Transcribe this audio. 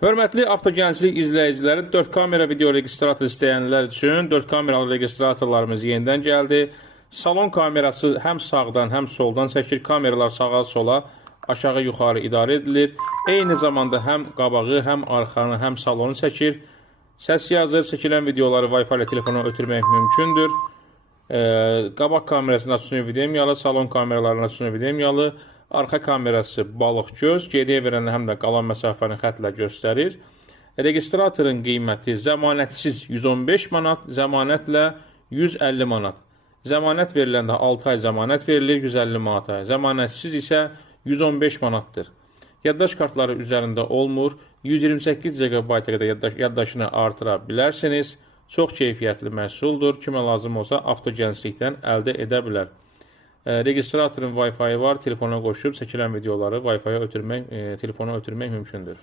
Hörmətli avtogənclik izləyiciləri, 4 kamera video registrator istəyənlər üçün 4 kameralı registratorlarımız yenidən gəldi. Salon kamerası həm sağdan, həm soldan çəkir. Kameralar sağa, sola, aşağı, yuxarı idarə edilir. Eyni zamanda həm qabağı, həm arxanı, həm salonu çəkir. Səs yazır, çəkilən videoları Wi-Fi ilə telefona ötürmək mümkündür. Qabaq kamerasının açısını evidemiyalı, salon kameralarının açısını evidemiyalı. Arxa kamerası balıq göz, geriyə verən həm də qalan məsafəni xətlə göstərir. Registratorun qiyməti zəmanətsiz 115 manat, zəmanətlə 150 manat. Zəmanət veriləndə 6 ay zəmanət verilir 150 manata. Zəmanətsiz isə 115 manatdır. Yaddaş kartları üzərində olmur. 128 GB-a qədər yaddaşını artıra bilərsiniz. Çox keyfiyyətli məhsuldur. Kimə lazım olsa avtogənclikdən əldə edə bilər. Registratorun Wi-Fi var, telefona qoşub çəkilən videoları Wi-Fi-yə telefona ötürmək mümkündür.